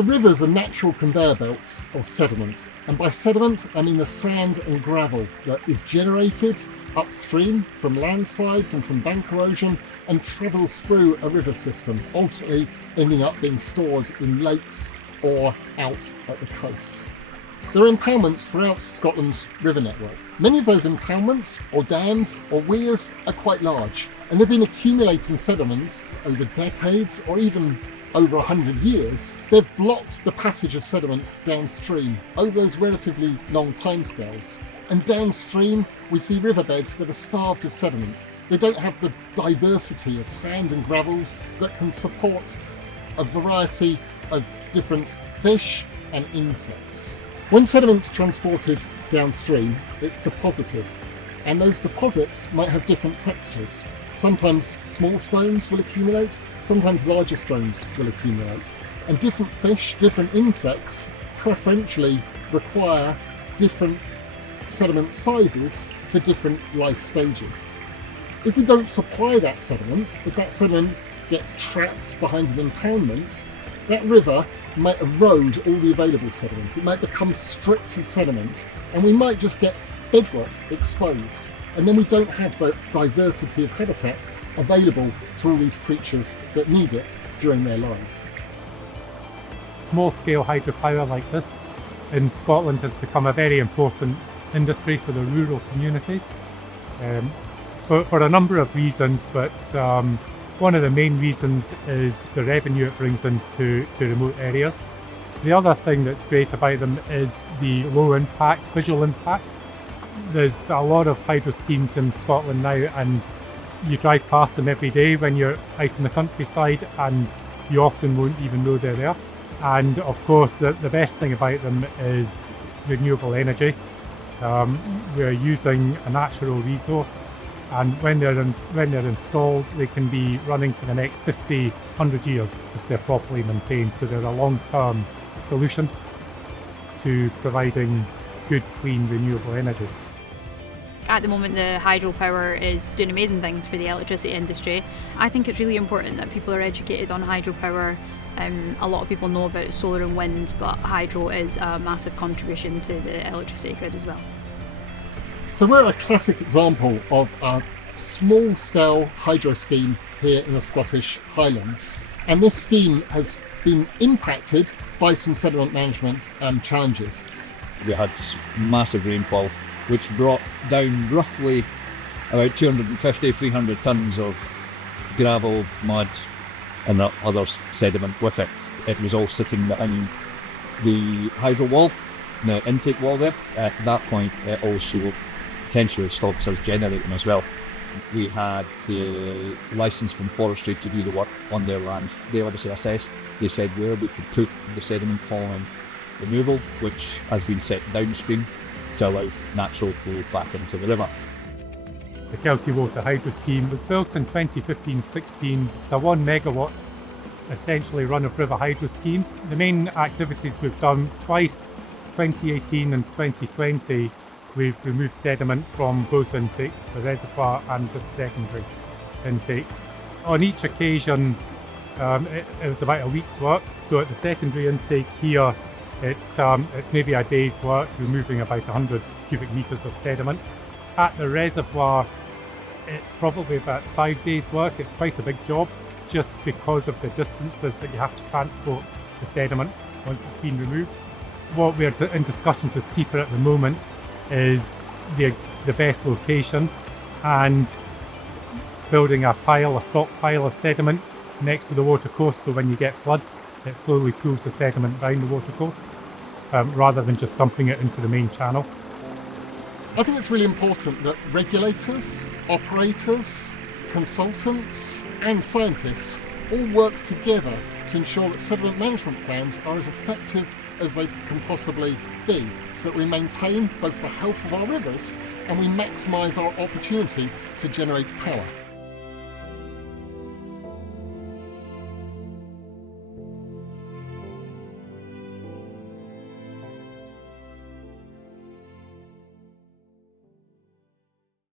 So rivers are natural conveyor belts of sediment, and by sediment I mean the sand and gravel that is generated upstream from landslides and from bank erosion and travels through a river system, ultimately ending up being stored in lakes or out at the coast. There are impoundments throughout Scotland's river network. Many of those impoundments or dams or weirs are quite large, and they've been accumulating sediment over decades or even over 100 years. They've blocked the passage of sediment downstream over those relatively long timescales. And downstream, we see riverbeds that are starved of sediment. They don't have the diversity of sand and gravels that can support a variety of different fish and insects. When sediment's transported downstream, it's deposited, and those deposits might have different textures. Sometimes small stones will accumulate, sometimes larger stones will accumulate, and different fish, different insects preferentially require different sediment sizes for different life stages. If we don't supply that sediment, if that sediment gets trapped behind an impoundment, that river might erode all the available sediment. It might become stripped of sediment, and we might just get bedrock exposed. And then we don't have the diversity of habitat available to all these creatures that need it during their lives. Small-scale hydropower like this in Scotland has become a very important industry for the rural communities for a number of reasons, but one of the main reasons is the revenue it brings into remote areas. The other thing that's great about them is the low impact, visual impact. There's a lot of hydro schemes in Scotland now, and you drive past them every day when you're out in the countryside, and you often won't even know they're there. And of course, the best thing about them is renewable energy. We're using a natural resource, and when they're installed, they can be running for the next 50, 100 years if they're properly maintained. So they're a long-term solution to providing good, clean, renewable energy. At the moment, the hydropower is doing amazing things for the electricity industry. I think it's really important that people are educated on hydropower. A lot of people know about solar and wind, but hydro is a massive contribution to the electricity grid as well. So we're a classic example of a small-scale hydro scheme here in the Scottish Highlands. And this scheme has been impacted by some sediment management challenges. We had massive rainfall, which brought down roughly about 250, 300 tonnes of gravel, mud and other sediment with it. It was all sitting behind the hydro wall, the intake wall there. At that point, it also potentially stops us generating as well. We had the licence from forestry to do the work on their land. They obviously assessed, they said where we could put the sediment following removal, which has been set downstream to allow natural flow back into the river. The Kelty Water Hydro Scheme was built in 2015-16. It's a 1 megawatt, essentially run-of-river hydro scheme. The main activities we've done twice, 2018 and 2020, we've removed sediment from both intakes, the reservoir and the secondary intake. On each occasion, it was about a week's work. So at the secondary intake here, it's maybe a day's work, removing about 100 cubic metres of sediment. At the reservoir, it's probably about 5 days' work. It's quite a big job, just because of the distances that you have to transport the sediment once it's been removed. What we're in discussions with SEPA at the moment is the best location, and building a stockpile of sediment next to the watercourse, so when you get floods, it slowly pulls the sediment down the watercourse, rather than just dumping it into the main channel. I think it's really important that regulators, operators, consultants and scientists all work together to ensure that sediment management plans are as effective as they can possibly be, so that we maintain both the health of our rivers and we maximise our opportunity to generate power.